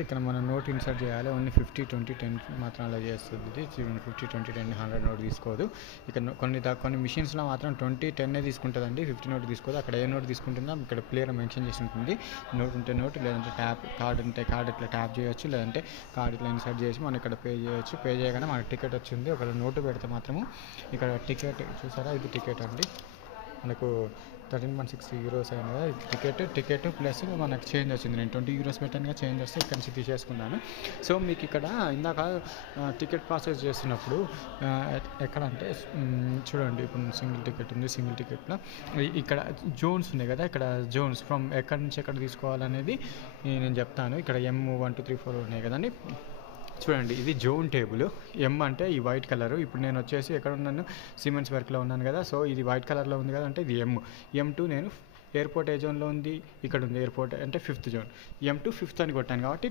ఏంటంటే ఇక్కడ మనం నోట్ ఇన్సర్ట్ చేయాలి. ఓన్లీ 50, 20, 10 మాత్రం అలా చేస్తుంది. ఇది 50, 20, 10, 100 నోట్ తీసుకోదు. ఇక్కడ కొన్ని మిషన్స్లో మాత్రం 20, 10 తీసుకుంటుందండి. 50 నోట్ తీసుకోదు. అక్కడ ఏ నోట్ తీసుకుంటుందో ఇక్కడ క్లియర్గా మెన్షన్ చేసి ఉంటుంది. నోట్ ఉంటే నోట్, లేదంటే కార్డ్ ఉంటే కార్డ్ ఇట్లా ట్యాప్ చేయొచ్చు, లేదంటే కార్డ్ ఇట్లా ఇన్సర్ట్ చేసి మనం ఇక్కడ పే చేయొచ్చు. పే చేయగానే మనకు టికెట్ వచ్చింది. ఒక నోటు పెడితే మాత్రము ఇక్కడ టికెట్ చూసారా, ఇది టికెట్ అండి. మనకు 13.60 euros అయినా టికెట్ ప్లస్ మనకు చేంజ్ వచ్చింది. నేను 20 euros పెట్టాను, చేంజ్ వస్తే ఇక్కడ నుంచి తీసేసుకున్నాను. సో మీకు ఇక్కడ ఇందాక టికెట్ ప్రాసెస్ చేస్తున్నప్పుడు ఎక్కడ అంటే చూడండి, ఇప్పుడు సింగిల్ టికెట్ ఉంది. సింగిల్ టికెట్లో ఇక్కడ జోన్స్ ఉన్నాయి కదా, ఇక్కడ జోన్స్ ఫ్రమ్ ఎక్కడి నుంచి ఎక్కడ తీసుకోవాలనేది నేను చెప్తాను. ఇక్కడ M1 2 3 4 ఉన్నాయి కదండి. చూడండి, ఇది జోన్ టేబుల్. ఎం అంటే ఈ వైట్ కలరు. ఇప్పుడు నేను వచ్చేసి ఎక్కడ ఉన్నాను, సిమెంట్స్ వర్క్లో ఉన్నాను కదా. సో ఇది వైట్ కలర్లో ఉంది కదా, అంటే ఇది M2 నేను ఎయిర్పోర్ట్ ఏ జోన్లో ఉంది, ఇక్కడ ఉంది ఎయిర్పోర్ట్ అంటే 5th జోన్. M2 5th అని కొట్టాను కాబట్టి